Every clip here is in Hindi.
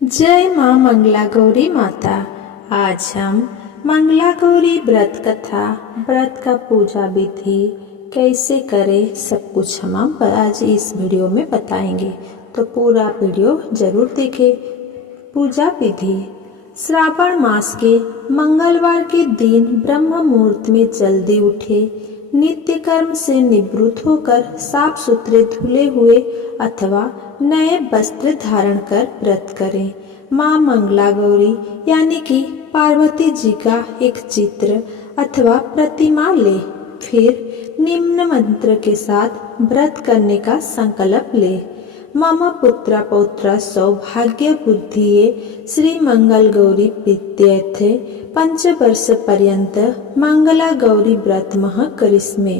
जय माँ मंगला गौरी माता। आज हम मंगला गौरी व्रत कथा, व्रत का पूजा विधि कैसे करें, सब कुछ हम आज इस वीडियो में बताएंगे, तो पूरा वीडियो जरूर देखें। पूजा विधि। श्रावण मास के मंगलवार के दिन ब्रह्म मुहूर्त में जल्दी उठे, नित्य कर्म से निवृत्त होकर साफ सुथरे धुले हुए अथवा नए वस्त्र धारण कर व्रत करें। माँ मंगला गौरी यानी कि पार्वती जी का एक चित्र अथवा प्रतिमा ले, फिर निम्न मंत्र के साथ व्रत करने का संकल्प ले। मम पुत्र पौत्र सौभाग्य बुद्धिये श्री मंगल गौरी विद्येथे पंचवर्ष पर्यंत मंगला गौरी व्रत मह करिस्मे।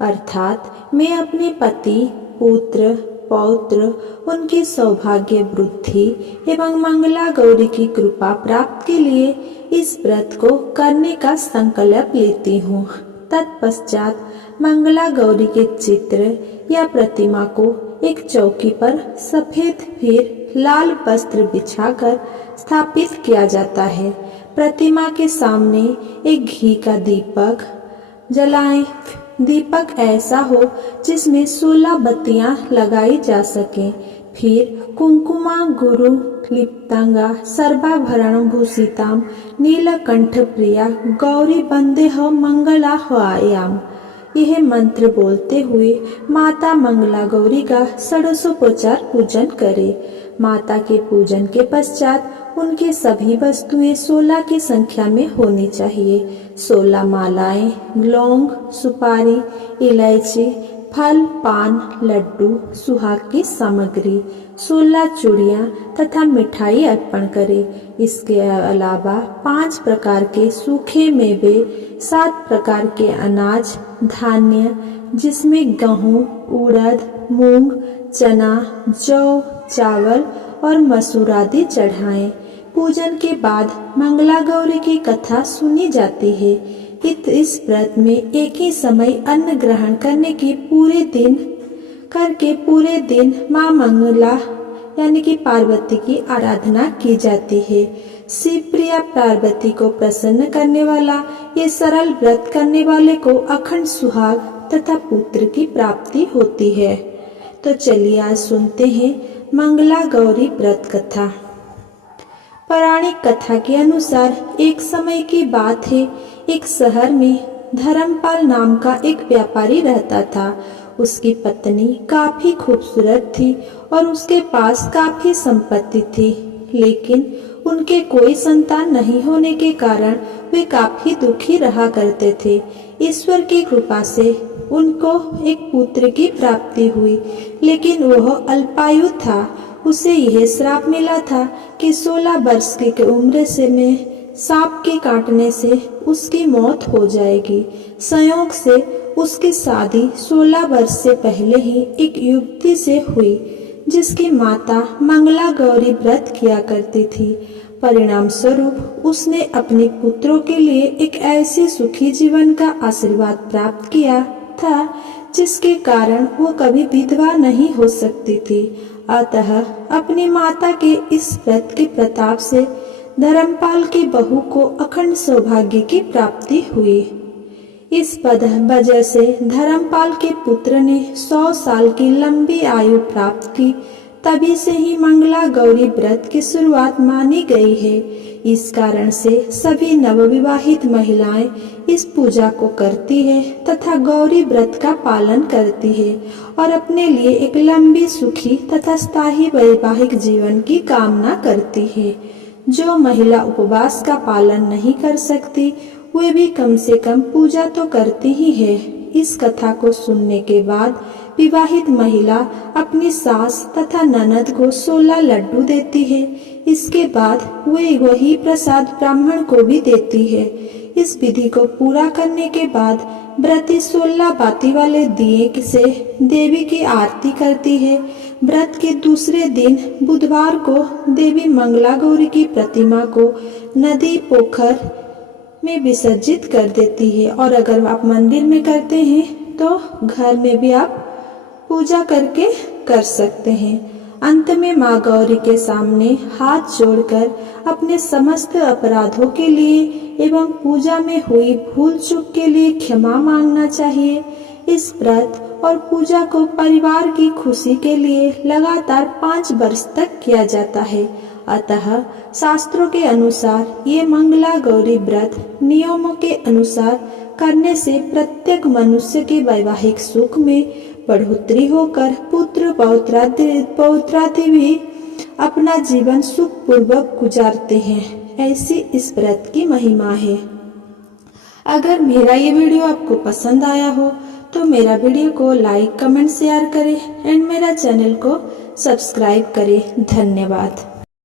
अर्थात मैं अपने पति, पुत्र, पौत्र, उनकी सौभाग्य वृद्धि एवं मंगला गौरी की कृपा प्राप्त के लिए इस व्रत को करने का संकल्प लेती हूँ। तत्पश्चात मंगला गौरी के चित्र या प्रतिमा को एक चौकी पर सफेद फिर लाल वस्त्र बिछाकर स्थापित किया जाता है। प्रतिमा के सामने एक घी का दीपक जलाएं। दीपक ऐसा हो जिसमें 16 बत्तियां लगाई जा सकें। फिर कुंकुमा गुरु क्लिप्तांगा सर्वाभरण भूषिताम नीलकंठ प्रिया गौरी बंदे हो मंगला हयाम। यह मंत्र बोलते हुए माता मंगला गौरी का षोडशोपचार पूजन करें। माता के पूजन के पश्चात उनकी सभी वस्तुएं 16 की संख्या में होनी चाहिए। 16 मालाएं, लौंग, सुपारी, इलायची, फल, पान, लड्डू, सुहाग की सामग्री, 16 चूड़ियाँ तथा मिठाई अर्पण करें। इसके अलावा 5 प्रकार के सूखे मेवे, 7 प्रकार के अनाज धान्य जिसमें गेहूँ, उड़द, मूंग, चना, जौ, चावल और मसूर आदि चढ़ाएं। पूजन के बाद मंगला गौरी की कथा सुनी जाती है। इस व्रत में एक ही समय अन्न ग्रहण करने की पूरे दिन माँ मंगला यानी कि पार्वती की आराधना की जाती है। शिव प्रिया पार्वती को प्रसन्न करने वाला ये सरल व्रत करने वाले को अखंड सुहाग तथा पुत्र की प्राप्ति होती है। तो चलिए आज सुनते हैं मंगला गौरी व्रत कथा। पौराणिक कथा के अनुसार एक समय की बात है, एक शहर में धर्मपाल नाम का एक व्यापारी रहता था। उसकी पत्नी काफी खूबसूरत थी और उसके पास काफी संपत्ति थी, लेकिन उनके कोई संतान नहीं होने के कारण वे काफी दुखी रहा करते थे। ईश्वर की कृपा से उनको एक पुत्र की प्राप्ति हुई, लेकिन वह अल्पायु था। उसे यह श्राप मिला था कि 16 वर्ष की उम्र से में सांप के काटने से उसकी मौत हो जाएगी। संयोग से उसकी शादी 16 वर्ष से पहले ही एक युवती से हुई, जिसकी माता मंगला गौरी व्रत किया करती थी। परिणाम स्वरूप उसने अपने पुत्रों के लिए एक ऐसी सुखी जीवन का आशीर्वाद प्राप्त किया था, जिसके कारण वो कभी विधवा नहीं हो सकती थी। अतः अपनी माता के इस व्रत के प्रताप से धर्मपाल की बहू को अखंड सौभाग्य की प्राप्ति हुई। इस वजह से धर्मपाल के पुत्र ने 100 साल की लंबी आयु प्राप्त की। तभी से ही मंगला गौरी व्रत की शुरुआत मानी गई है। इस कारण से सभी नवविवाहित महिलाएं इस पूजा को करती है तथा गौरी व्रत का पालन करती है और अपने लिए एक लंबी, सुखी तथा स्थायी वैवाहिक जीवन की कामना करती है। जो महिला उपवास का पालन नहीं कर सकती, वे भी कम से कम पूजा तो करती ही है। इस कथा को सुनने के बाद विवाहित महिला अपनी सास तथा ननद को 16 लड्डू देती है। इसके बाद वे वही प्रसाद ब्राह्मण को भी देती है। इस विधि को पूरा करने के बाद व्रती 16 बाती वाले दिए से देवी की आरती करती है। व्रत के दूसरे दिन बुधवार को देवी मंगला गौरी की प्रतिमा को नदी पोखर में विसर्जित कर देती है, और अगर आप मंदिर में करते हैं तो घर में भी आप पूजा करके कर सकते हैं। अंत में माँ गौरी के सामने हाथ जोड़कर अपने समस्त अपराधों के लिए एवं पूजा में हुई भूल चूक के लिए क्षमा मांगना चाहिए। इस व्रत और पूजा को परिवार की खुशी के लिए लगातार 5 वर्ष तक किया जाता है। अतः शास्त्रों के अनुसार ये मंगला गौरी व्रत नियमों के अनुसार करने से प्रत्येक मनुष्य के वैवाहिक सुख में बढ़ोतरी होकर पुत्र पौत्रादि भी अपना जीवन सुख पूर्वक गुजारते हैं। ऐसी इस व्रत की महिमा है। अगर मेरा ये वीडियो आपको पसंद आया हो तो मेरा वीडियो को लाइक, कमेंट, शेयर करें एंड मेरा चैनल को सब्सक्राइब करें। धन्यवाद।